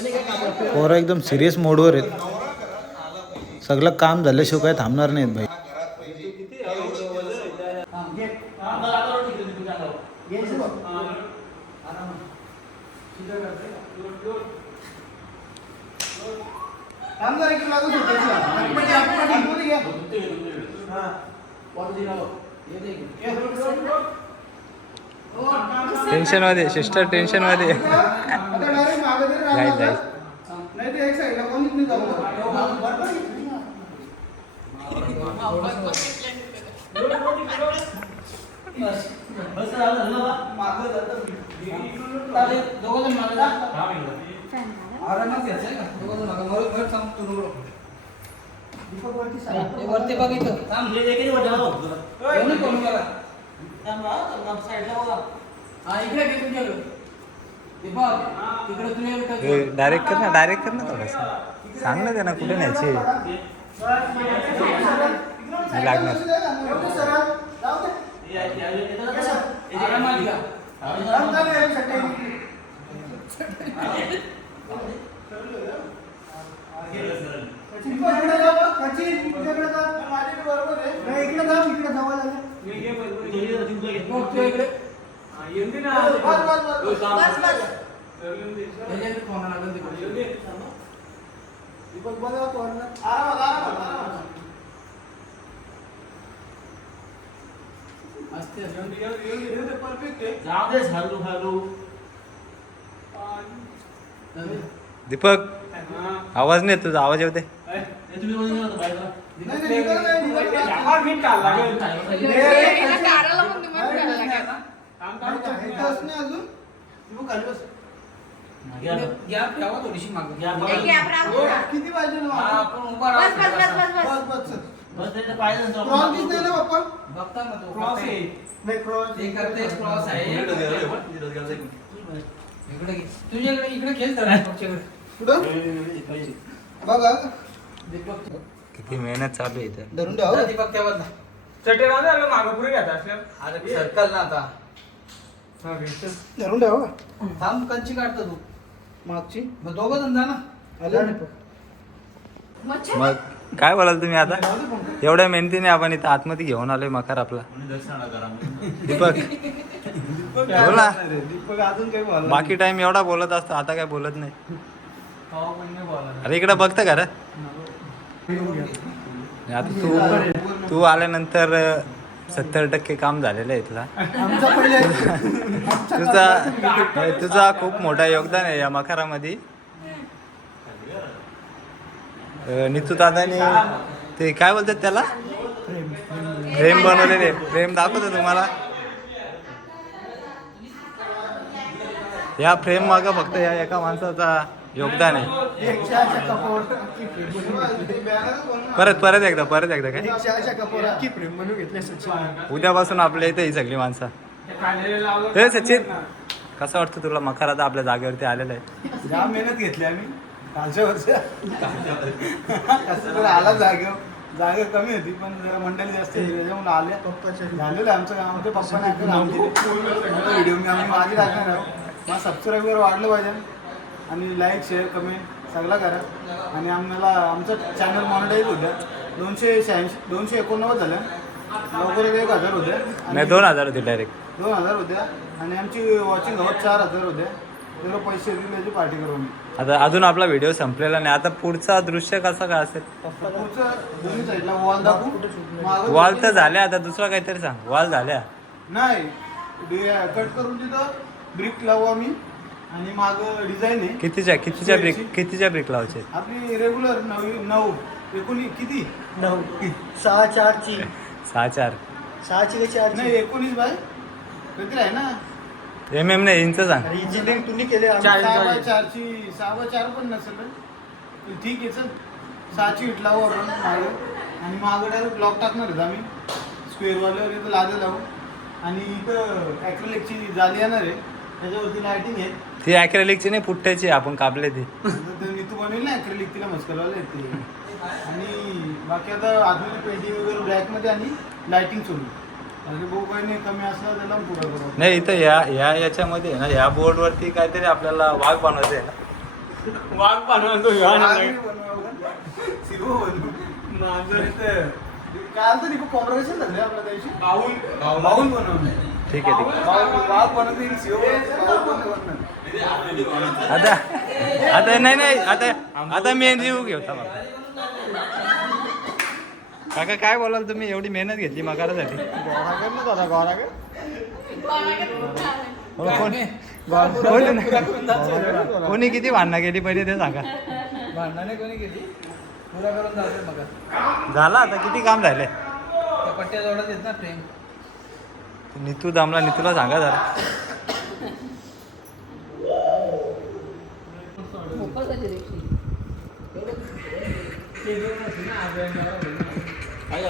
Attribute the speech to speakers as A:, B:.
A: पोरं एकदम सिरियस मोडवर आहेत. सगळं काम झाल्याशिवाय काय थांबणार नाहीत भाई.
B: टेन्शनमध्ये सिस्टर टेन्शनमध्ये जाईल जाईल.
C: वरती बघ.
B: डायरेक्ट कर ना डायरेक्ट कर ना थोडंसं. सांग ना त्यांना कुठे न्यायचे लागणार.
C: असते
D: जाऊ हळू हळू
B: दीपक आवाज नाही येत तुझा आवाज येऊ दे.
D: तुम्ही कोणी गेला होता बाहेरला? घ्या ना.
C: गॅप ठेवा थोडीशी मागं.
D: घ्या बघा.
E: किती पाहिजे ना?
C: हा, आपण उभा राहू.
E: बस बस
D: बस त्याच्या पायाला जाऊ.
E: क्रॉस दिसतोय ना पप्पा
C: बघता ना तो?
D: क्रॉस आहे.
E: नाही क्रॉस
C: ते करते क्रॉस आहे. इकडे घे. तुझ्याकडे इकडे खेळ पक्षाकडे
E: कुठं? बघा.
C: दीपक
B: किती मेहनत चालू आहे इथं.
E: धरून ठेवा.
C: जा दीपक त्या बदला अरे सर्कल ना आता.
E: धरून ठेवा
C: थांब कंची काढतो तू.
E: मागची.
C: मग दोघं जण जा ना.
E: आले
B: मग काय बोलाल तुम्ही आता? एवढ्या मेहनतीने आपण इथं आतमध्ये घेऊन आलोय मकार आपला. दीपक. बोल ना.
E: दीपक अजून काही बोला
B: बाकी टाइम एवढा बोलत असतो आता काय बोलत नाही. अरे इकडे बघतं का रे आता तू तू आल्यानंतर सत्तर टक्के काम झालेलं आहे
E: पहिले
B: तुझा तुझा खूप मोठा योगदान आहे या मकारामध्ये अं, नीतू दादाने ते काय बोलतात त्याला? फ्रेम बनवलेले. फ्रेम दाखवतो तुम्हाला. या फ्रेम माग फक्त या एका माणसाचा योगदान आहे. परत परत एकदा परत एकदा काय?
E: एकशेच्या कपोर की प्रेम म्हणून घेतले सचिन.
B: उद्यापासून आपल्या इथे ही सगळी माणसं. हे सचिन कसं वाटतं तुला? मकार आता आपल्या जागेवरती आलेलं आहे.
E: मेहनत घेतली आम्ही. कालच्या वर्षी आला जागेवर? जागा कमी होती पण जरा मंडळी जास्त होती, त्याच्यामुळे आल्या झालेलं आहे आमचं काम पप्पाने व्हिडिओ मी आम्ही माझी टाकणार आहोत. मला सबस्क्राईबर वाढलं पाहिजे आणि लाईक शेअर कमेंट सगळं करा. आणि आम्हाला आमचं चॅनल मॉनिटाईज होत्या दोनशे शहाऐंशी दोनशे एकोणनव्वद झाल्या लवकरच एक हजार होत्या
B: नाही दोन हजार होते डायरेक्ट
E: दोन हजार होत्या आणि आमची वॉचिंग हवं चार हजार होत्या त्याला पैसे दिले पार्टी करू आम्ही
B: आता अजून आपला व्हिडिओ संपलेला नाही. आता पुढचा दृश्य कसा काय असेल?
E: पुढचं दोन्ही साईडला वॉल दाखवू.
B: वॉल तर झाल्या. आता दुसरा काहीतरी सांग. वॉल झाल्या.
E: नाही. कट करून तिथं ब्रिक लावू आम्ही. आणि माग डिझाईन आहे.
B: कितीच्या कितीच्या ब्रिक कितीच्या ब्रिक लावायचे?
E: आपली रेग्युलर नऊ नऊ. एकोणीस किती?
F: नऊ. सहा चारची.
B: सहा चार.
F: सहाची का चारची?
E: नाही एकोणीस बाय. किती आहे ना?
B: एम एम नाही इंच सांग.
F: इंजिनिअरिंग तुम्ही केले
E: सहा बाय चारची सहा बाय चार पण नसेल. ठीक आहे चल. सहाची इट लावू आपण मागं. आणि मागं डायरेक्ट ब्लॉक टाकणार आहेत आम्ही. स्क्वेअरवाल्यावर इथं लादे लावू आणि इथं ॲक्रेलिकची जाली येणार आहे. त्याच्यावरती लायटिंग आहे.
B: ती अॅक्रेलिकची नाही पुट्ट्याची आपण कापले ती.
E: तर मी तू बनवेल ना ॲक्रेलिक तिला मस्कलवाला येते. आणि बाकी आता आधुनिक पेंटिंग वगैरे ब्लॅकमध्ये आणि लायटिंग सोडली म्हणजे भाऊ काही नाही कमी असला त्याला पुढं करू.
B: नाही इथं या या याच्यामध्ये आहे ना या बोर्डवरती काहीतरी आपल्याला वाघ बनवायचं आहे ना.
C: वाघ बनवतो.
E: काल तर कॉम्प्रोमेशन झाले आपल्या दिवशी. बाऊल. बाऊल बनवलं
B: ठीक आहे ठीक आता आता नाही नाही आता आता मेन रिव्ह्यू घेऊ थांबा. काका काय बोलाल तुम्ही? एवढी मेहनत घेतली मकारासाठी
E: गोरागड
B: कोणी कोणी- किती भांडणं केली पहिले ते सांगा.
C: भांडणाने कोणी केली? पुरा करून
B: झालं आता किती काम झाले?
C: त्या पट्ट्या जोडत येत ना ट्रेन
B: नितू दामला नितूला सांगा जरा.
C: काय